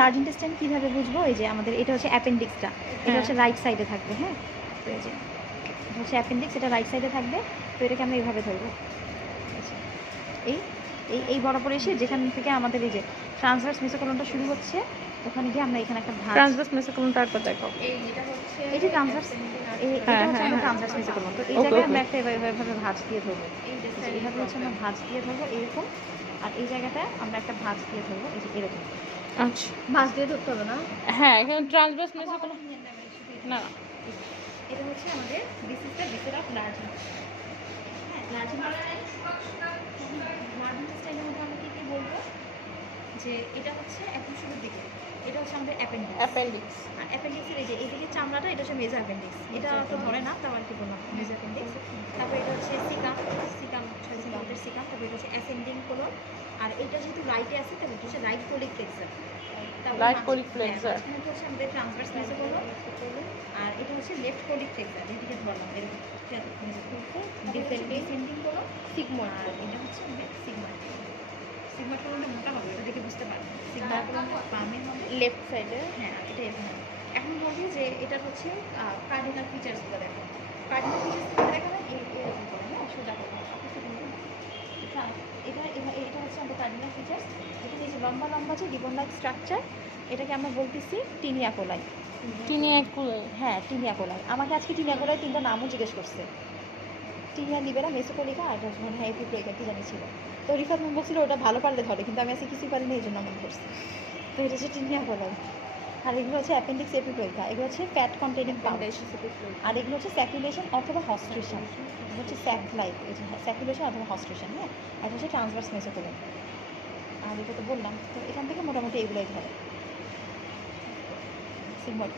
Large intestine কীভাবে বুঝবো? এই যে আমাদের এটা হচ্ছে অ্যাপেন্ডিক্সটা, এটা হচ্ছে রাইট সাইডে থাকবে। হ্যাঁ, তো এই যে এটা হচ্ছে অ্যাপেন্ডিক্স, এটা রাইট সাইডে থাকবে। তো এটাকে আমরা এইভাবে ধরবো, এই এই এই বরাবর এসে যেখান থেকে আমাদের এই যে ট্রান্সভার্স মেসোকোলনটা শুরু হচ্ছে, ওখানে গিয়ে আমরা এখানে একটা ভাঁজ। ট্রান্সভার্স মেসোকোলনটা একবার দেখো। এই যে ট্রান্সভার্স, এটা হচ্ছে আমরা ট্রান্সভার্স মেসোকোলন। তো এই জায়গায় আমরা একটা এভাবে ভাঁজ দিয়ে ধরবো। এইভাবে হচ্ছে আমরা ভাঁজ দিয়ে ধরবো এরকম, আর এই জায়গাটায় আমরা একটা ভাঁজ দিয়ে ধরবো এই যে এরকম। আচ্ছা, ভাঁজ দিয়ে ধরতে হবে না? হ্যাঁ, এখানে ট্রান্সভার্স মেসোকোলন না, এটা হচ্ছে আমাদের this is the viscera of large intestine. হ্যাঁ, লার্জ ইন্টেস্টাইনের মধ্যে আমরা কী বলবো? যে এটা হচ্ছে একদম শুরুর দিকে, এটা হচ্ছে আমাদের অ্যাপেন্ডিক্স। আর অ্যাপেন্ডিক্সের এই যে এইদিকে চামড়াটা, এটা হচ্ছে মেজো অ্যাপেন্ডিক্স। এটা তো ধরে না, তাও আর কি বললাম মেজো অ্যাপেন্ডিক্স। তারপর এটা হচ্ছে সিকাম, 6 সেন্টিমিটার সিকাম। তারপর এটা হচ্ছে অ্যাসেন্ডিং কোলন। আর এটা যেহেতু রাইটে আছে, তাহলে এটা হচ্ছে right colic flexor. Right colic flexor. এটা হচ্ছে আমাদের ট্রান্সভার্স মেসোকোলন। আর এটা হচ্ছে লেফট কোলিক ফ্লেক্সার, যেদিকে ধরলাম এরকম ডিসেন্ডিং কোলন, সিগময়েড। আর এটা হচ্ছে আমাদের সিগময়েড। সিগময়েড কোলনটা মোটা হবে, এটা দেখে বুঝতে পারবেন। সিগময়েড কোলনটা বামের হবে, লেফট সাইডে। হ্যাঁ, এটা এরকম হবে। এখন বলবি যে এটা হচ্ছে কার্ডিনাল ফিচার্সগুলো দেখো। কার্ডিনাল ফিচার্সগুলো দেখাবে এরকম করে, হ্যাঁ, সোজা করে। এটা হচ্ছে আমাদের কার্ডিনাল ফিচার্স। এখানে যে লম্বা লম্বা যে রিবন লাইক স্ট্রাকচার, এটাকে আমরা বলতেছি টিনিয়া কোলাই। হ্যাঁ, টিনিয়া কোলাই। আমাকে আজকে টিনিয়া কোলাই 3টা নামও জিজ্ঞেস করছে। টিনিয়া লিবেরা, মেসোকোলিকা, আর মনে হয় এপিপ্লোইকা, কি জানি ছিল। তো রিফাত ম্যাম বলছিল ওটা ভালো পারলে ধরে, কিন্তু আমি আজকে কিছুই পারিনি, এই জন্য মনে করছি। তো এটা হচ্ছে টিনিয়া কোলাই। আর এগুলো হচ্ছে অ্যাপেন্ডিক্স এপিপ্লোইকা, এগুলো হচ্ছে ফ্যাট কন্টেনিং পাউডার। আর এগুলো হচ্ছে স্যাকুলেশন অথবা হস্ট্রেশন। এগুলো হচ্ছে স্যাকলাইট, এই যে স্যাকুলেশন অথবা হস্ট্রেশন। হ্যাঁ, আর হচ্ছে ট্রান্সভার্স মেসোকোলন। আর এটা তো বললাম। তো এখান থেকে মোটামুটি এগুলোই ধরে সিগময়েড।